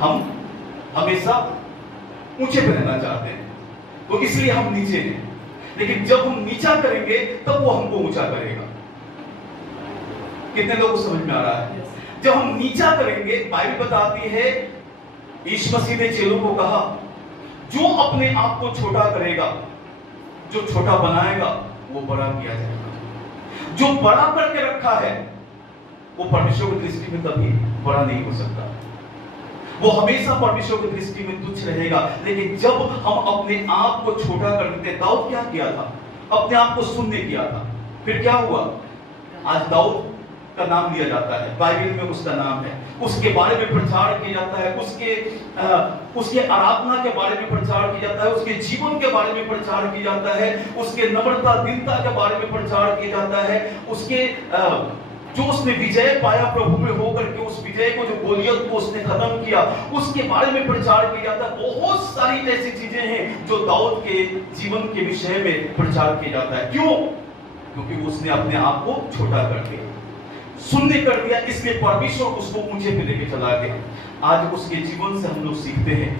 हम हमेशा ऊंचे पे रहना चाहते हैं, तो इसलिए हम नीचे हैं। लेकिन जब हम नीचा करेंगे तब वो हमको ऊंचा करेगा। कितने लोगों को समझ में आ रहा है? जब हम नीचा करेंगे, बाइबल बताती है, यीशु मसीह ने चेलों को कहा, जो अपने आप को छोटा करेगा, जो छोटा बनाएगा, वो बड़ा किया जाएगा। जो बड़ा करके रखा है वो परमेश्वर की दृष्टि में कभी बड़ा नहीं हो सकता, वो हमेशा परमेश्वर की दृष्टि में तुच्छ रहेगा। लेकिन जब हम अपने आप को छोटा कर देते, दाऊद क्या किया था? अपने आप को शून्य किया था। फिर क्या हुआ? आज दाऊद का नाम लिया जाता है, बाइबल में उसका नाम है, उसके बारे में प्रचार किया जाता है, उसके आराधना के बारे में प्रचार किया जाता है, उसके जीवन के बारे में प्रचार किया जाता है, उसके नम्रता दीनता के बारे में प्रचार किया जाता है, उसके जो उसने विजय पाया प्रभु में होकर के, उस विजय को, जो गोलियत को उसने खत्म किया, उसके बारे में प्रचार किया जाता है। बहुत सारी ऐसी चीजें हैं जो दाऊद के जीवन के विषय में प्रचार किया जाता है। क्यों? क्योंकि उसने अपने आप को छोटा कर दिया, शून्य कर दिया, इसलिए परमेश्वर उसको ऊंचे पे लेके चला गया। आज उसके जीवन से हम लोग सीखते हैं,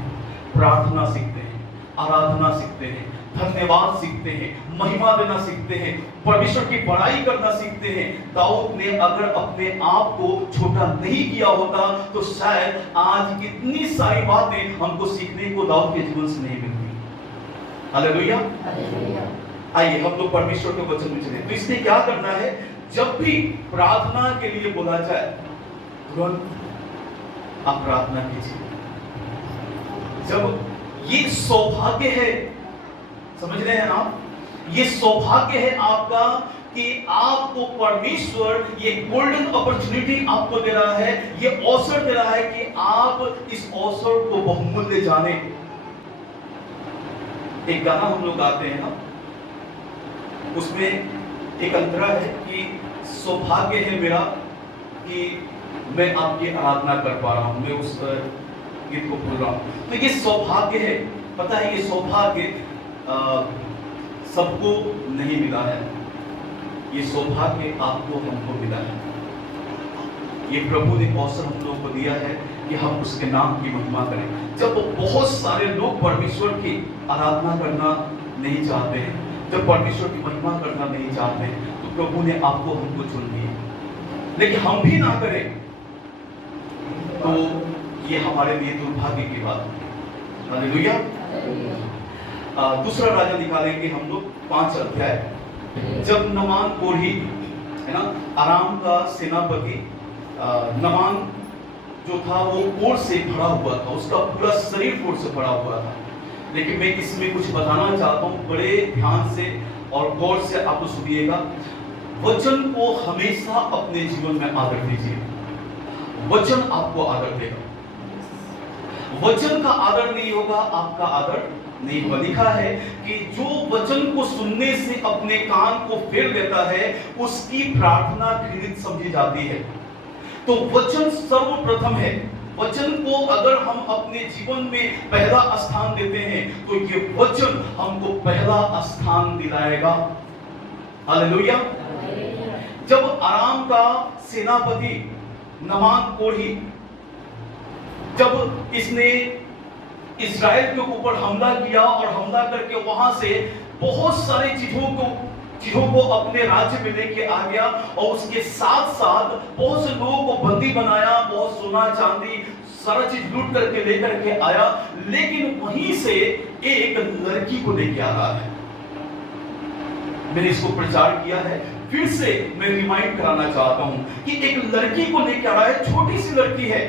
प्रार्थना सीखते हैं, आराधना सीखते हैं, धन्यवाद सीखते हैं, महिमा देना सीखते हैं, परमेश्वर की बड़ाई करना सीखते हैं। दाऊद ने अगर अपने आप को छोटा नहीं किया होता तो शायद आज इतनी सारी बातें हमको सीखने को दाऊद के जीवन से नहीं मिलती। हालेलुया। आइए हम लोग परमेश्वर के वचन में चलें। तो इसने क्या करना है? जब भी प्रार्थना के लिए बोला जाए, तुरंत आप प्रार्थना कीजिए। जब ये सौभाग्य है, समझ रहे हैं आप, ये सौभाग्य है आपका कि आपको परमेश्वर ये गोल्डन अपॉर्चुनिटी आपको दे रहा है, ये अवसर दे रहा है कि आप इस अवसर को बहुमूल्य जाने। एक गाना हम लोग गाते हैं ना, उसमें एक अंतरा है कि सौभाग्य है मेरा कि मैं आपकी आराधना कर पा रहा हूं, मैं उस गीत को बोल रहा हूं। तो ये सौभाग्य है। पता है, ये सौभाग्य सबको नहीं मिला है, ये सौभाग्य आपको, हमको मिला है। ये प्रभु ने अवसर हम लोग को दिया है कि हम उसके नाम की महिमा करें। जब बहुत सारे लोग परमेश्वर की आराधना करना नहीं चाहते हैं, जब परमेश्वर की महिमा करना नहीं चाहते हैं, तो प्रभु ने आपको, हमको चुन लिया। लेकिन हम भी ना करें तो ये हमारे लिए दुर्भाग्य की बात है। हालेलुया। दूसरा राजा निकालेंगे हम लोग 5 अध्याय। जब नमान कोढ़ी है ना, आराम का सेनापति नमान जो था वो कोढ़ से भरा हुआ था, उसका पूरा शरीर कोढ़ से भरा हुआ था। लेकिन मैं इसमें कुछ बताना चाहता हूं, बड़े ध्यान से और गौर से आप सुनिएगा। वचन को हमेशा अपने जीवन में आदर दीजिए, वचन आपको आदर देगा। वचन का आदर नहीं होगा, आपका आदर नहीं होगा। लिखा है कि जो वचन को सुनने से अपने कान को फेर देता है, उसकी प्रार्थना घृणित समझी जाती है। तो वचन सर्वप्रथम है। वचन को अगर हम अपने जीवन में पहला स्थान देते हैं तो ये वचन हमको पहला स्थान दिलाएगा। हालेलुया। जब आराम का सेनापति नमान कोढ़ी, जब इसने इस्राएल के ऊपर हमला किया और हमला करके वहां से बहुत सारी चीजों को अपने राज्य में लेके आ गया, और उसके साथ साथ बहुत से लोगों को बंदी बनाया, बहुत सोना चांदी सारा चीज लूट करके लेकर के आया। लेकिन वहीं से एक लड़की को लेके आ रहा है। मैंने इसको प्रचार किया है, फिर से मैं रिमाइंड कराना चाहता हूं कि एक लड़की को लेके आ रहा है, छोटी सी लड़की है।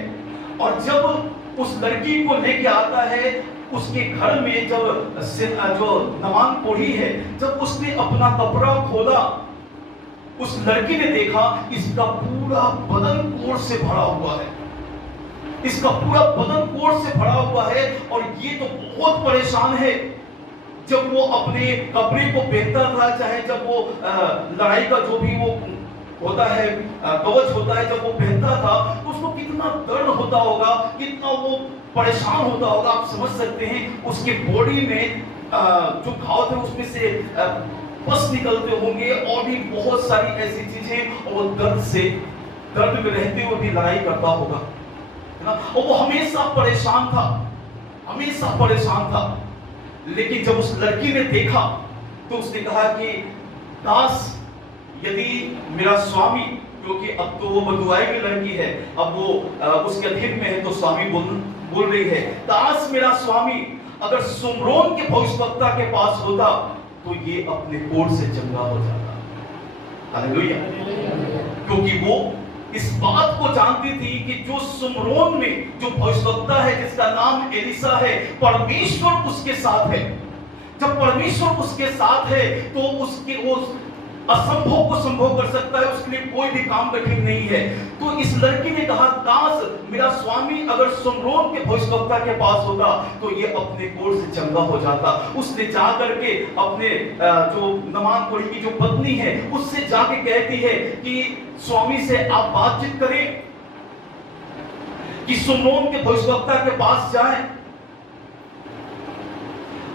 और जब उस लड़की को लेके आता है, उसके घर में जब जो नमान कोढ़ी है, जब उसने अपना कपड़ा खोला, उस लड़की ने देखा इसका पूरा बदन कोढ़ से भरा हुआ है, इसका पूरा बदन कोढ़ से भरा हुआ है, और ये तो बहुत परेशान है। जब वो अपने कपड़े को पहनता था, चाहे जब वो लड़ाई का जो भी वो होता है, कवच होता है, जब वो पहनता था तो उसको कितना दर्द होता होगा, कितना वो परेशान होता होगा। आप समझ सकते हैं, उसके बॉडी में जो घाव थे उसमें से पस निकलते होंगे, और भी बहुत सारी ऐसी चीजें, और वो दर्द में रहते हुए भी लड़ाई करता होगा। है ना, और वो हमेशा परेशान था, हमेशा परेशान था। लेकिन जब उस लड़की ने देखा तो उसने कहा कि दास, यदि मेरा स्वामी, क्योंकि अब तो वो बंधुआई की लड़की है, अब वो उसके अधीन में है, तो स्वामी बोल रही है, दास मेरा स्वामी अगर सुमरोन के भविष्यवक्ता के पास होता तो ये अपने कोढ़ से चंगा हो जाता। हालेलुया। क्योंकि वो इस बात को जानती थी कि जो सुमरोन में जो भविष्यवक्ता है जिसका नाम एलिसा है, परमेश्वर उसके साथ है। जब परमेश्वर उसके साथ है तो उसके वो असंभव को संभव कर सकता है, उसके लिए कोई भी काम कठिन नहीं है। तो इस लड़की ने कहा, दास मेरा स्वामी अगर सुमरोन के भविष्यवक्ता के पास होता तो ये अपने कोढ़ से चंगा हो जाता। उसने जा करके अपने जो नमान कोढ़ी की जो पत्नी है उससे जाके कहती है कि स्वामी से आप बातचीत करें कि सुमरोन के भविष्यवक्ता के पास जाएं,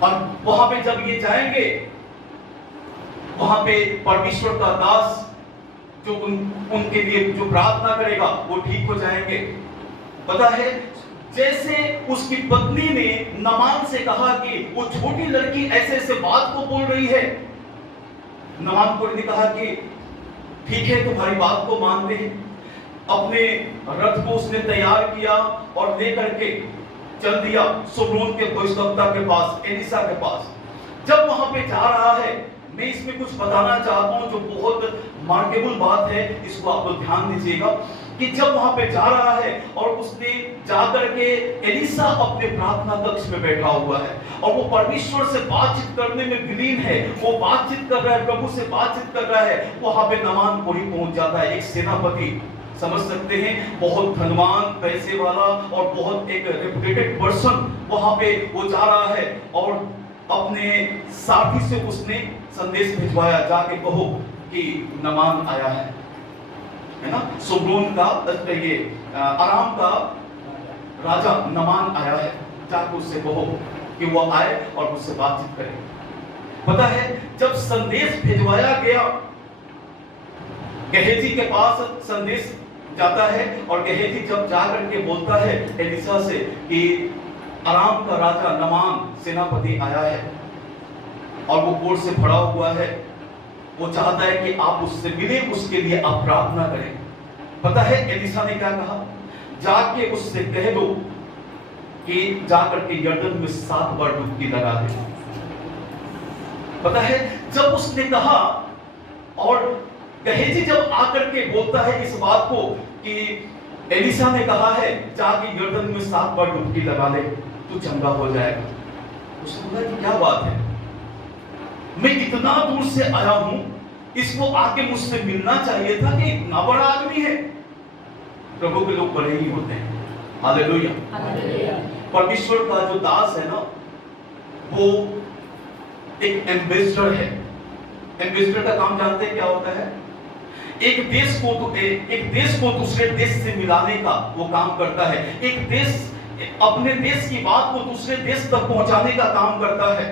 और वहां पे जब ये जाएंगे वहां पे परमेश्वर का दास जो उनके लिए जो प्रार्थना करेगा वो ठीक हो जाएंगे। पता है, जैसे उसकी पत्नी ने नमान से कहा कि वो छोटी लड़की ऐसे ऐसे बात को बोल रही है, नमान को ने कहा कि ठीक है तुम्हारी बात को मानते हैं। अपने रथ को उसने तैयार किया और लेकर के चल दिया सुमरोन के भविष्यवक्ता के पास, एलिसा के पास। जब वहां पे जा रहा है, मैं इसमें कुछ बताना चाहता हूं जो बहुत मार्केबल बात है, इसको आप लोग ध्यान दीजिएगा कि जब वहां पे जा रहा है और उसने जाकर के एलिसा अपने प्रार्थना कक्ष में बैठा हुआ है और वो परमेश्वर से बातचीत करने में विलीन है, वो बातचीत कर रहा है, प्रभु से बातचीत कर रहा है। वहां पे नमान कोढ़ी पहुंच जाता है, एक सेनापति, समझ सकते हैं, बहुत धनवान, पैसे वाला और बहुत एक रेपुटेटेड पर्सन वहां पे वो जा रहा है और अपने साथी से उसने संदेश भिजवाया, जाके कहो कि नमान आया है ना, सुमरोन का ये आराम का राजा नमान आया है, जाके उससे कहो कि वो आए और मुझसे बातचीत करे। पता है, जब संदेश भिजवाया गया, गेहजी के पास संदेश जाता है और गेहजी जब जाकर के बोलता है एलिसा से कि आराम का राजा नमान सेनापति आया है और वो कोढ़ से भरा हुआ है, वो चाहता है कि आप उससे मिले, उसके लिए आप प्रार्थना करें। पता है एलिसा ने क्या कहा? जाके उससे कह दो कि जाकर के यर्दन में 7 बार डुबकी लगा दे। पता है, जब उसने कहा और गेहजी जब आकर के बोलता है इस बात को कि एलिसा ने कहा है जाके यर्दन में 7 बार डुबकी लगा ले, तू चंगा हो जाएगा। उसने बोला कि क्या बात है, मैं इतना दूर से आया हूं, इसको आके मुझसे मिलना चाहिए था कि इतना बड़ा आदमी है। प्रभु के लोग बड़े ही होते हैं। हालेलुया। परमेश्वर का जो दास है ना, वो एक एम्बेसडर है। एम्बेसडर का काम जानते हैं क्या होता है? एक देश को दूसरे देश से मिलाने का वो काम करता है। एक देश अपने देश की बात को दूसरे देश तक पहुंचाने का काम करता है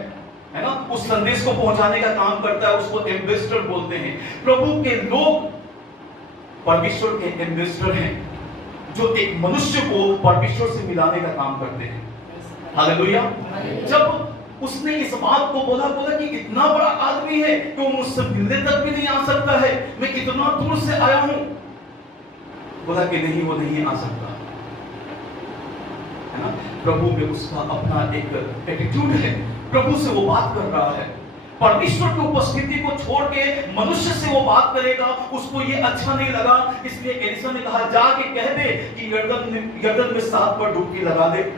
ना, उस संदेश को पहुंचाने का काम करता है, उसको एम्बेसडर बोलते हैं। प्रभु के लोग परमेश्वर के एम्बेसडर हैं, जो एक मनुष्य को परमेश्वर से मिलाने का काम करते हैं। हालेलुया। जब उसने इस बात को बोला कि इतना बड़ा आदमी है कि वो मुझसे मिलने तक भी नहीं आ सकता है, मैं इतना दूर से आया हूं, बोला कि नहीं, वो नहीं आ सकता है ना। प्रभु में उसका अपना एक एटीट्यूड है, प्रभु से वो बात कर रहा है। परमेश्वर की उपस्थिति को छोड़ के मनुष्य से वो बात करेगा, उसको ये अच्छा नहीं लगा। इसलिए एलिसा ने कहा जाके कह दे कि यर्दन में 7 बार डुबकी लगा दे।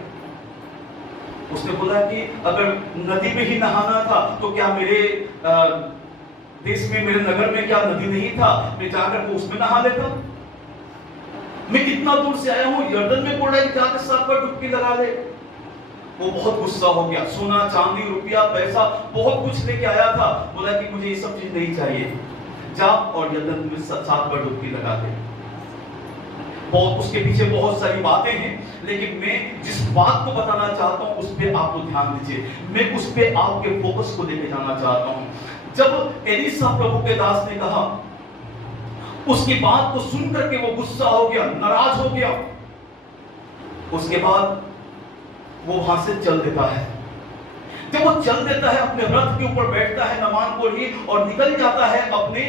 उसने बोला कि अगर नदी में ही नहाना था तो क्या मेरे देश में, मेरे नगर में क्या नदी नहीं था? मैं जाकर के उसमें नहा लेता। मैं इतना दूर से आया हूं, यर्दन में बोल रहा है कि जाकर 7 बार डुबकी लगा ले। वो बहुत गुस्सा हो गया, सोना चांदी रुपया पैसा बहुत कुछ लेके आया था। बोला कि मुझे ये सब चीज नहीं चाहिए, जा और यर्दन में 7 बार डुबकी लगा दे। बहुत उसके पीछे बहुत सारी बातें हैं, लेकिन मैं जिस बात को बताना चाहता हूं उस पे आप लोग ध्यान दीजिए। मैं उस पे आपके फोकस को लेके जाना चाहता हूं। जब एलिसा प्रभु के दास ने कहा, उसकी बात को सुन करके वो गुस्सा हो गया, नाराज हो गया। उसके बाद वो वहां से चल देता है। जब वो चल देता है, अपने रथ के ऊपर बैठता है नमान को ही, और निकल जाता है अपने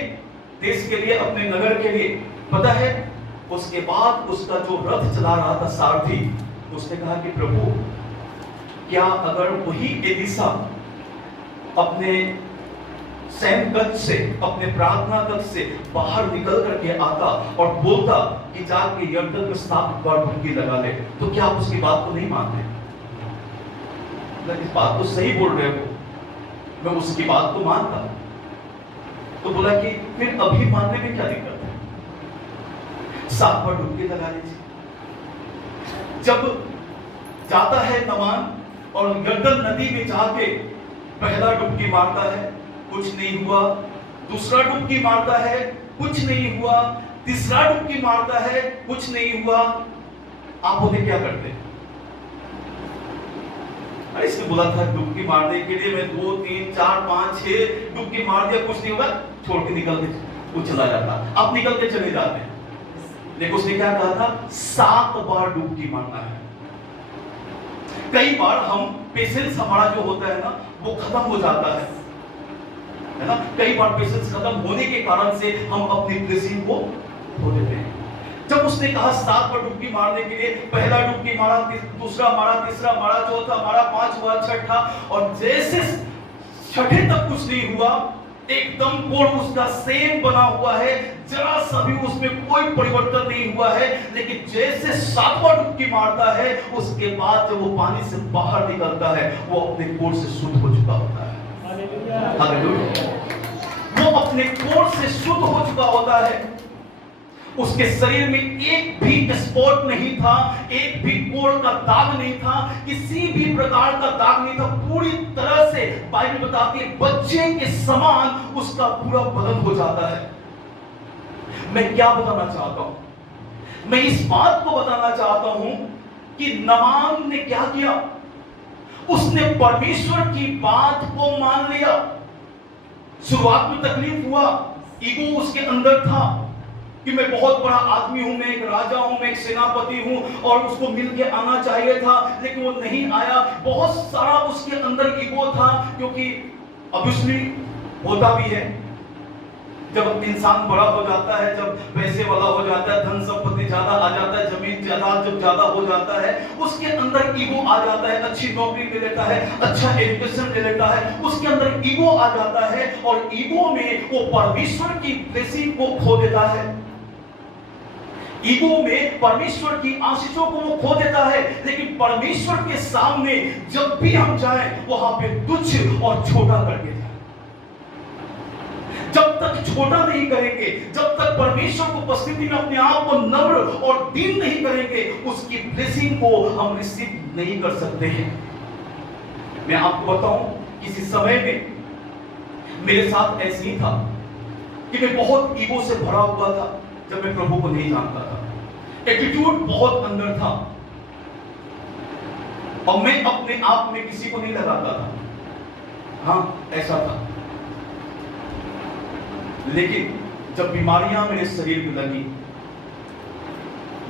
देश के लिए, अपने नगर के लिए। पता है, उसके बाद उसका जो रथ चला रहा था सारथी, उसने कहा कि प्रभु, क्या अगर वही एलीशा अपने सैन कक्ष से, अपने प्रार्थना कक्ष से बाहर निकल करके आता और बोलता कि जाके यरदन में 7 बार डुबकी लगा ले, तो क्या आप उसकी बात को नहीं मानते? इस बात को सही बोल रहे हो, मैं उसकी बात को मानता। तो बोला कि फिर अभी मानने में क्या दिक्कत है, 7 बार डुबकी लगा लीजिए। जब जाता है नमान और यरदन नदी में जाके पहला डुबकी मारता है, कुछ नहीं हुआ। दूसरा डुबकी मारता है, कुछ नहीं हुआ। तीसरा डुबकी मारता है, कुछ नहीं हुआ। आप होते क्या करते? अरे इसने बोला था डुबकी मारने के लिए, मैं 2 3 4 5 6 डुबकी मार दिया, कुछ नहीं होगा, छोड़ के निकल के वो चला जाता। आप निकल के चले जाते। लेकिन उसने क्या कहा था? 7 बार डुबकी मारना है। कई बार हम पेशेंस हमारा जो होता है ना, वो खत्म हो जाता है ना। कई बार पेशेंस खत्म होने के कारण से हम अपनी ब्लेसिंग को खो देते हैं। जब उसने कहा 7 बार डुबकी मारने के लिए, पहला डुबकी मारा, दूसरा मारा, तीसरा मारा, चौथा मारा, 5वां, छठा, और जैसे छठे तक कुछ नहीं हुआ, एकदम कोड उसका सेम बना हुआ है, जरा सा भी उसमें कोई परिवर्तन नहीं हुआ है। लेकिन जैसे 7वां डुबकी मारता है, उसके बाद जब वो पानी से बाहर निकलता है, वो अपने कोड से शुद्ध हो चुका होता है। हालेलुया। वो अपने कोड से शुद्ध हो चुका होता है। उसके शरीर में एक भी स्पॉट नहीं था, एक भी कोड़ का दाग नहीं था, किसी भी प्रकार का दाग नहीं था। पूरी तरह से बाइबल बताती है बच्चे के समान उसका पूरा बदन हो जाता है। मैं क्या बताना चाहता हूं? मैं इस बात को बताना चाहता हूं कि नामान ने क्या किया? उसने परमेश्वर की बात को मान लिया। शुरुआत में तकलीफ हुआ, ईगो उसके अंदर था कि मैं बहुत बड़ा आदमी हूं, मैं एक राजा हूं, मैं एक सेनापति हूं, और उसको मिल के आना चाहिए था, लेकिन वो नहीं आया। बहुत सारा उसके अंदर ईगो था, क्योंकि ऑब्वियसली होता भी है जब इंसान बड़ा हो जाता है, जब पैसे वाला हो जाता है, धन संपत्ति ज्यादा आ जाता है, जमीन जायदाद जब ज्यादा हो जाता है, उसके अंदर ईगो आ जाता है। अच्छी नौकरी ले लेता है, अच्छा एजुकेशन ले लेता है, उसके अंदर ईगो आ जाता है, और ईगो में वो परमेश्वर की ब्लेसिंग को खो देता है। ईगो में परमेश्वर की आशीषों को वो खो देता है। लेकिन परमेश्वर के सामने जब भी हम जाएं, वहां पे तुच्छ और छोटा करके जाएं। जब तक छोटा नहीं करेंगे, जब तक परमेश्वर को उपस्थिति में अपने आप को नम्र और दीन नहीं करेंगे, उसकी ब्लेसिंग को हम रिसीव नहीं कर सकते हैं। मैं आपको बताऊं, किसी समय में मेरे साथ ऐसे ही था कि मैं बहुत ईगो से भरा हुआ था। जब मैं प्रभु को नहीं जानता था, एटीट्यूड बहुत अंदर था, और मैं अपने आप में किसी को नहीं लगाता था। हाँ, ऐसा था। लेकिन जब बीमारियां मेरे शरीर में लगी,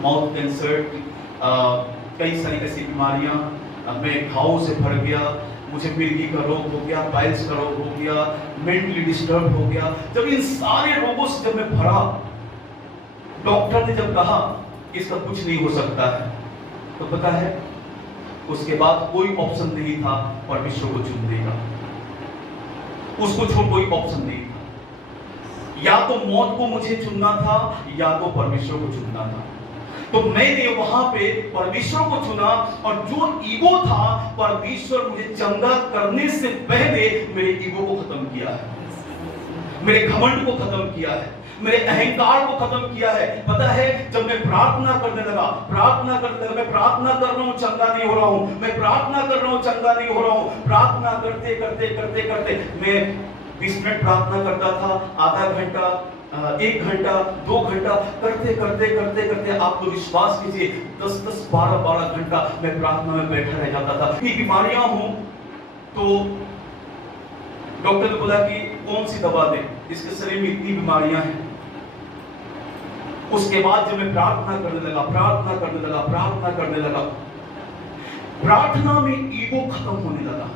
माउथ कैंसर, कई सारी ऐसी बीमारियां, मैं घावों से भर गया, मुझे मिर्गी का रोग हो गया, पाइल्स का रोग हो गया, मेंटली डिस्टर्ब हो गया। जब इन सारे रोगों से जब मैं भरा, डॉक्टर ने जब कहा कि इसका कुछ नहीं हो सकता है, तो पता है उसके बाद कोई ऑप्शन नहीं था परमेश्वर को चुनने का। उसको छोड़ कोई ऑप्शन नहीं था। या तो मौत को मुझे चुनना था, या तो परमेश्वर को चुनना था। तो मैंने वहां पे परमेश्वर को चुना, और जो ईगो था, परमेश्वर मुझे चंगा करने से पहले मेरे ईगो को खत्म किया है, मेरे घमंड को खत्म किया है, मेरे अहंकार को खत्म किया है। पता है, जब मैं प्रार्थना करने लगा, मैं प्रार्थना कर रहा हूं, चंगा नहीं हो रहा हूं, मैं प्रार्थना कर रहा हूं, चंगा नहीं हो रहा हूं, प्रार्थना करते करते करते करते मैं 20 मिनट प्रार्थना करता था, आधा घंटा, 1 घंटा, 2 घंटा, करते करते करते करते आप लोग विश्वास कीजिए 10-10, 12-12 घंटा मैं प्रार्थना में बैठा रह जाता था। ये बीमारियां हों तो डॉक्टर ने बोला कि कौन सी दवा दें, इसके शरीर में इतनी बीमारियां हैं। उसके बाद जब मैं प्रार्थना करने लगा, प्रार्थना करने लगा, प्रार्थना करने लगा, प्रार्थना में ईगो खत्म होने लगा,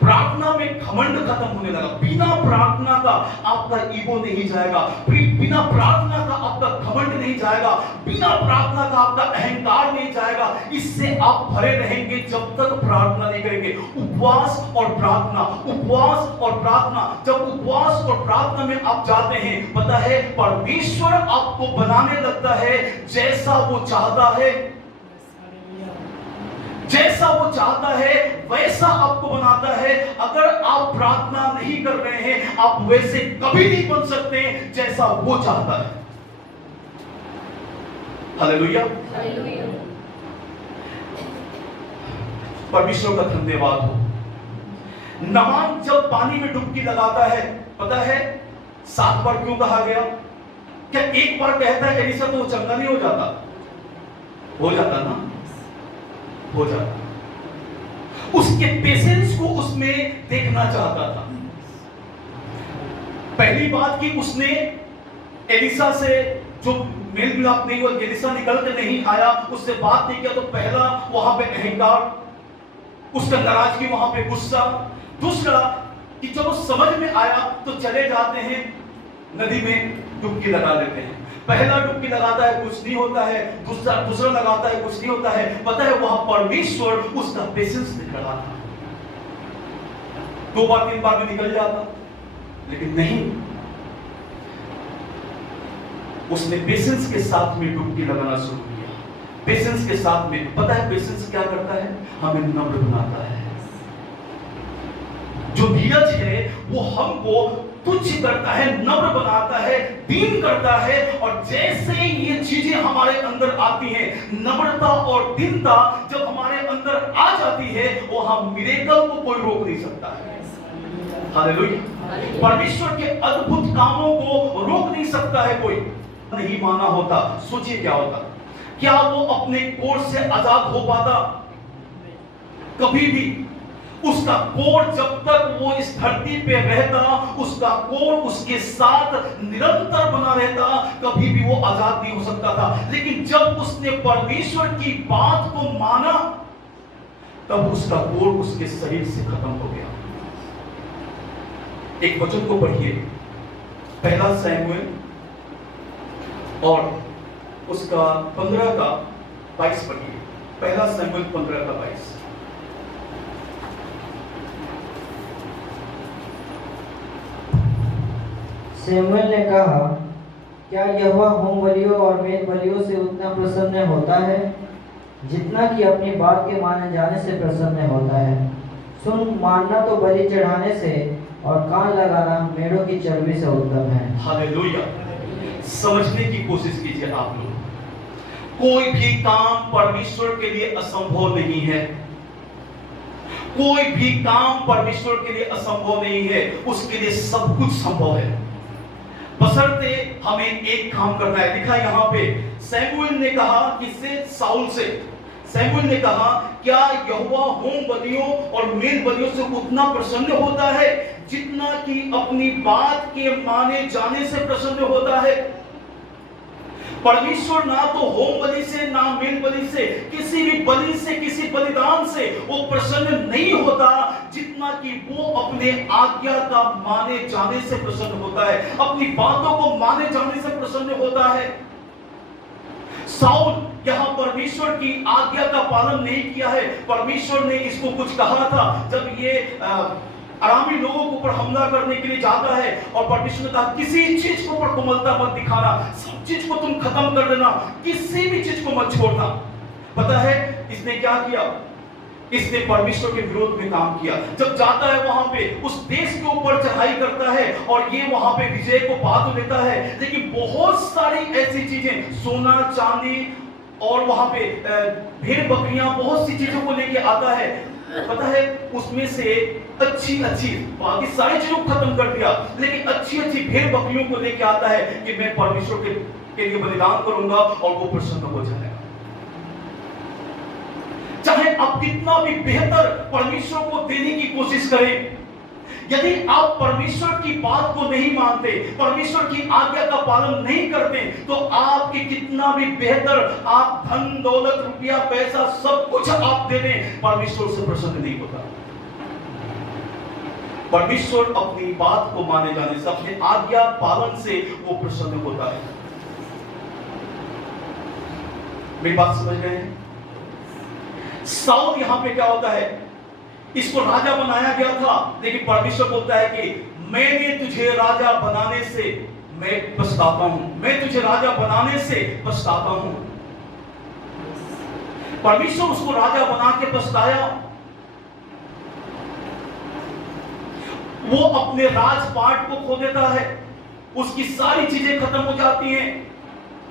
प्रार्थना में घमंड खत्म होने लगा। बिना प्रार्थना का आपका ईगो नहीं जाएगा, बिना प्रार्थना का आपका घमंड नहीं जाएगा, बिना प्रार्थना का आपका अहंकार नहीं जाएगा। इससे आप भरे रहेंगे जब तक प्रार्थना नहीं करेंगे। उपवास और प्रार्थना, उपवास और प्रार्थना, जब उपवास और प्रार्थना में आप जाते हैं, पता है परमेश्वर आपको बनाने लगता है जैसा वो चाहता है, जैसा वो चाहता है वैसा आपको बनाता है। अगर आप प्रार्थना नहीं कर रहे हैं, आप वैसे कभी नहीं बन सकते जैसा वो चाहता है। Hallelujah, hallelujah. परमेश्वर का धन्यवाद हो। नामान जब पानी में डुबकी लगाता है, पता है 7 बार क्यों कहा गया? क्या एक बार कहता है एलिशा तो वो चंगा नहीं हो जाता? हो जाता ना, हो जाता। उसके पेशेंस को उसमें देखना चाहता था। पहली बात कि उसने एलिशा से जो मेल मिलाप नहीं हुआ, एलिशा निकल के नहीं आया, उससे बात नहीं किया, तो पहला वहां पे अहंकार, उसका नाराजगी, वहां पे गुस्सा। दूसरा कि जब वो समझ में आया तो चले जाते हैं नदी में डुबकी लगा लेते हैं। पहला डुबकी लगाता है कुछ नहीं होता है, दूसरा लगाता है कुछ नहीं होता है। पता है वहां परमेश्वर उसका पेशेंस दिख रहा था। 2 बार 3 बार में निकल जाता, लेकिन नहीं, उसने पेशेंस के साथ में डुबकी लगाना शुरू किया। पेशेंस के साथ में, पता है पेशेंस क्या करता है? हमें नम्र बनाता है। जो धीरज है वो हमको तुच्छ करता है, नम्र बनाता है, दीन करता है। और जैसे ये चीजें हमारे अंदर आती हैं, नम्रता और दीनता जब हमारे अंदर आ जाती है, वो हम मिरेकल को कोई रोक नहीं सकता है। हालेलुया। परमेश्वर के अद्भुत कामों को रोक नहीं सकता है कोई। नहीं माना होता, सोचिए क्या होता? क्या वो अपने कोर्स से आजाद हो पाता? कभी भी। उसका कोर जब तक वो इस धरती पे रहता, उसका कोर उसके साथ निरंतर बना रहता, कभी भी वो आजाद नहीं हो सकता था। लेकिन जब उसने परमेश्वर की बात को माना, तब उसका कोर उसके शरीर से खत्म हो गया। एक वचन को पढ़िए, 1 शमूएल और उसका 15 का 22 पढ़िए। 1 शमूएल 15 का 22। शमूएल ने कहा, क्या यहोवा होम बलियों और मेल बलियों से उतना प्रसन्न होता है जितना कि अपनी बात के माने जाने से प्रसन्न होता है? सुन, मानना तो बलि चढ़ाने से और कान लगाना मेढ़ों की चर्बी से उत्तम है। हालेलुया। समझने की कोशिश कीजिए आप लोग, कोई भी काम परमेश्वर के लिए असंभव नहीं है। कोई भी काम परमेश्वर के लिए असंभव नहीं है, उसके लिए सब कुछ संभव है, बशर्ते हमें एक काम करना है। लिखा यहाँ पे, शमूएल ने कहा किससे? साउल से। शमूएल ने कहा, क्या यहोवा होम बलियों और मेल बलियों से उतना प्रसन्न होता है जितना कि अपनी बात के माने जाने से प्रसन्न होता है? परमेश्वर ना तो होम बलि से, ना मेल बलि से, किसी भी बलि से, किसी बलिदान से वो प्रसन्न नहीं होता जितना कि वो अपने आज्ञा का माने जाने से प्रसन्न होता है, अपनी बातों को माने जाने से प्रसन्न होता है। साउल यहां परमेश्वर की आज्ञा का पालन नहीं किया है। परमेश्वर ने इसको कुछ कहा था जब ये अरामी लोगों के ऊपर हमला करने के लिए जाता है, और परमेश्वर ने कहा किसी चीज के ऊपर कोमलता मत दिखाना, सब चीज को तुम खत्म कर देना, किसी भी चीज को मत छोड़ना। पता है इसने क्या किया? इसने परमेश्वर के विरोध में काम किया। जब जाता है वहां पे उस देश के ऊपर चढ़ाई करता है और ये वहां पे विजय को पा तो लेता है, लेकिन बहुत सारी ऐसी चीजें, सोना चांदी और वहां पे भेड़ बकरियां, बहुत सी चीजों को लेके आता है। पता है उसमें से अच्छी बाकी सारी चीजों को खत्म कर दिया, लेकिन अच्छी भेड़ बकरियों को लेके आता है कि मैं परमेश्वर के लिए बलिदान करूंगा और वो प्रसन्न हो जाएगा। चाहे आप कितना भी बेहतर परमेश्वर को देने की कोशिश करें, यदि आप परमेश्वर की बात को नहीं मानते, परमेश्वर की आज्ञा का पालन नहीं करते, तो आपके कितना भी बेहतर आप धन दौलत रुपया पैसा सब कुछ आप दे दें, परमेश्वर से प्रसन्न नहीं होता। परमेश्वर अपनी बात को माने जाने से, अपने आज्ञा पालन से वो प्रसन्न होता है। मेरी बात समझ रहे हैं? साउल यहां पे क्या होता है, इसको राजा बनाया गया था, लेकिन परमेश्वर बोलता है कि मैंने तुझे राजा बनाने से मैं पछताता हूं, मैं तुझे राजा बनाने से पछताता हूं। परमेश्वर उसको राजा बना के पछताया। वो अपने राजपाट को खो देता है, उसकी सारी चीजें खत्म हो जाती हैं,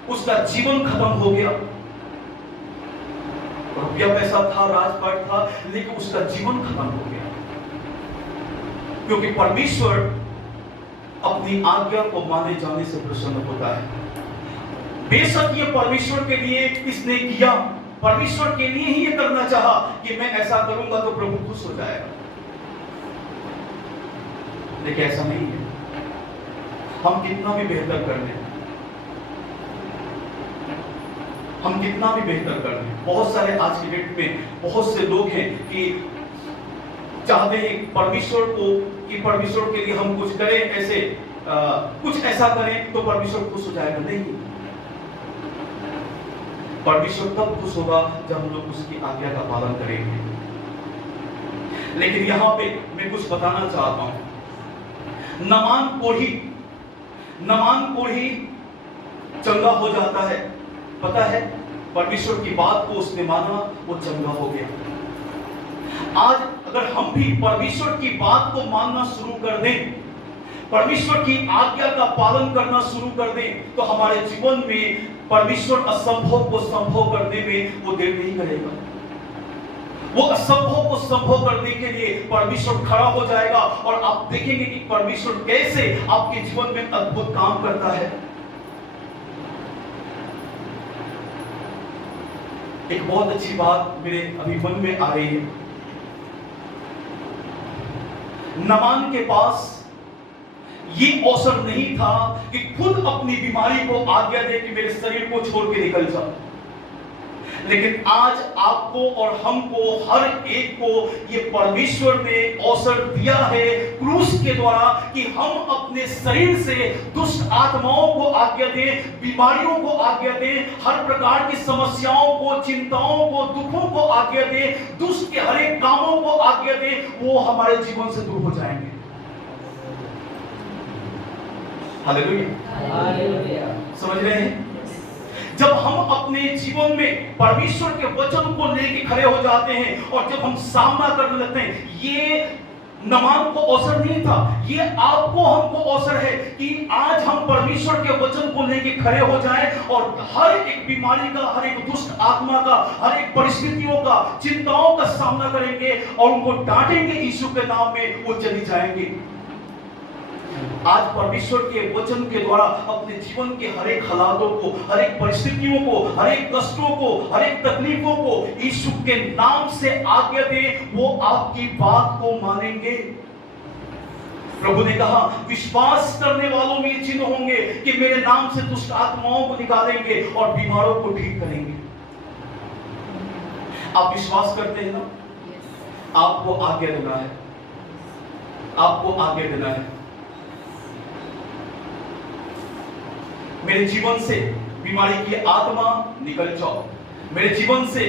उसका जीवन खत्म हो गया। रुपया पैसा था, राजपाट था, लेकिन उसका जीवन खत्म हो गया, क्योंकि परमेश्वर अपनी आज्ञा को माने जाने से प्रसन्न होता है। बेशक ये परमेश्वर के लिए इसने किया, परमेश्वर के लिए ही ये करना चाहा कि मैं ऐसा करूंगा तो प्रभु खुश हो जाएगा, लेकिन ऐसा नहीं है। हम कितना भी बेहतर कर लें, हम कितना भी बेहतर कर लें, बहुत सारे आज के डेट में बहुत से लोग हैं कि चाहते हैं परमेश्वर को, कि परमेश्वर के लिए हम कुछ करें, ऐसे कुछ ऐसा करें तो परमेश्वर खुश हो जाएगा। नहीं, परमेश्वर तब खुश होगा जब हम लोग उसकी आज्ञा का पालन करेंगे। लेकिन यहां पे मैं कुछ बताना चाहता हूं। नमान कोढ़ी चंगा हो जाता है, पता है, परमेश्वर की बात को उसने माना, वो चंगा हो गया। आज अगर हम भी परमेश्वर की बात को मानना शुरू कर दें, परमेश्वर की आज्ञा का पालन करना शुरू कर दें, तो हमारे जीवन में परमेश्वर असंभव को संभव करने में वो देर नहीं करेगा। वो असंभव को संभव करने के लिए परमेश्वर खड़ा हो जाएगा, और आप देखेंगे कि परमेश्वर कैसे आपके जीवन में अद्भुत काम करता है। एक बहुत अच्छी बात मेरे अभी मन में आ रही है। नमान के पास ये अवसर नहीं था कि खुद अपनी बीमारी को आज्ञा दे कि मेरे शरीर को छोड़ के निकल जा, लेकिन आज आपको और हमको, हर एक को ये परमेश्वर ने अवसर दिया है क्रूस के द्वारा कि हम अपने शरीर से दुष्ट आत्माओं को आज्ञा दें, बीमारियों को आज्ञा दें, हर प्रकार की समस्याओं को, चिंताओं को, दुखों को आज्ञा दें, दुष्ट के हर एक कामों को आज्ञा दें, वो हमारे जीवन से दूर हो जाएंगे। हालेलुया। समझ रहे हैं? जब हम अपने जीवन में परमेश्वर के वचन को लेकर खड़े हो जाते हैं और जब हम सामना करने लगते हैं, ये नमान को अवसर नहीं था, ये आपको हमको अवसर है कि आज हम परमेश्वर के वचन को लेकर खड़े हो जाएं और हर एक बीमारी का, हर एक दुष्ट आत्मा का, हर एक परिस्थितियों का, चिंताओं का सामना करेंगे और उनको डांटेंगे यीशु के नाम में, वो चली जाएंगे। आज परमेश्वर के वचन के द्वारा अपने जीवन के हर एक हालातों को, हर एक परिस्थितियों को, हर एक कष्टों को, हर एक तकलीफों को यीशु के नाम से आज्ञा दे, वो आपकी बात को मानेंगे। प्रभु ने कहा, विश्वास करने वालों में ये चिन्ह होंगे कि मेरे नाम से दुष्ट आत्माओं को निकालेंगे और बीमारों को ठीक करेंगे। आप विश्वास करते हैं ना? आपको आज्ञा देना है, आपको आज्ञा देना है। मेरे जीवन से बीमारी की आत्मा निकल जाओ, मेरे जीवन से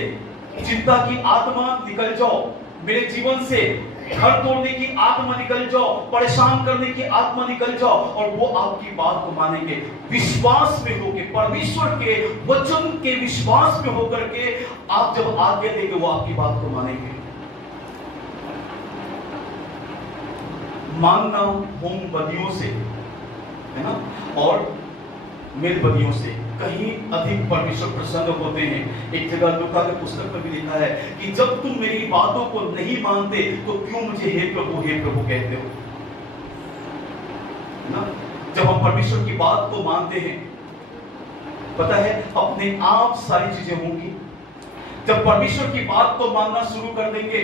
चिंता की आत्मा निकल जाओ, मेरे जीवन से घर तोड़ने की आत्मा निकल जाओ, परेशान करने की आत्मा निकल जाओ, और वो आपकी बात को मानेंगे। विश्वास में होकर, परमेश्वर के वचन के विश्वास में होकर के आप जब आज्ञा देंगे, वो आपकी बात को मानेंगे। मानना होम बलियों से, है ना, और मेल बलियों से कहीं अधिक परमेश्वर प्रसन्न होते हैं। एक जगह लूका की पुस्तक में भी लिखा है कि जब तुम मेरी बातों को नहीं मानते तो क्यों मुझे हे प्रभु कहते हो ना। जब हम परमेश्वर की बात को मानते हैं, पता है अपने आप सारी चीजें होंगी। जब परमेश्वर की बात को मानना शुरू कर देंगे,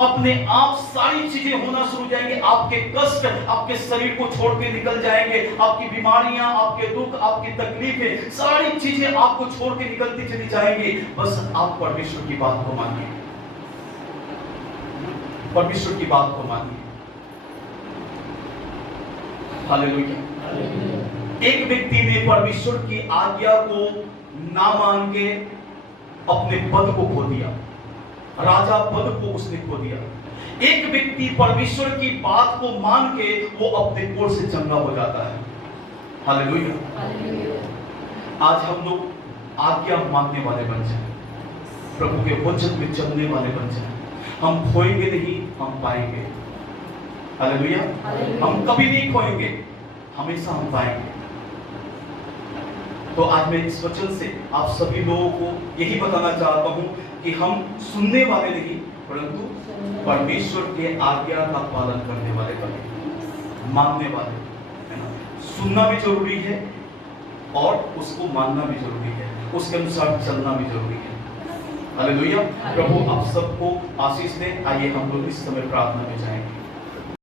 अपने आप सारी चीजें होना शुरू हो जाएंगे। आपके कष्ट आपके शरीर को छोड़ के निकल जाएंगे, आपकी बीमारियां, आपके दुख, आपकी तकलीफें, सारी चीजें आपको छोड़ के निकलती चली जाएंगी। बस आप परमेश्वर की बात को मानिए, परमेश्वर की बात को मानिए। हालेलुया। एक व्यक्ति ने परमेश्वर की आज्ञा को ना मान के अपने पद को खो दिया, राजा पद को उसने खो दिया। एक व्यक्ति परमेश्वर की बात को मान के वो अपने कोर से चंगा हो जाता है। हालेलुया। आज हम लोग आज्ञा मानने वाले बन जाएं, प्रभु के वचन में चलने वाले बन जाएं। हम खोएंगे नहीं, हम पाएंगे। हालेलुया। हम कभी नहीं खोएंगे, हमेशा हम पाएंगे। तो आज मैं इस वचन से आप सभी लोगों को यही बताना चाहता हूं कि हम सुनने वाले नहीं, परंतु परमेश्वर के आज्ञा का पालन करने वाले बने, मानने वाले, है ना। सुनना भी जरूरी है और उसको मानना भी जरूरी है, उसके अनुसार चलना भी जरूरी है। हालेलुया। प्रभु आप सबको आशीष दे। आइए हम लोग इस समय प्रार्थना में जाएंगे।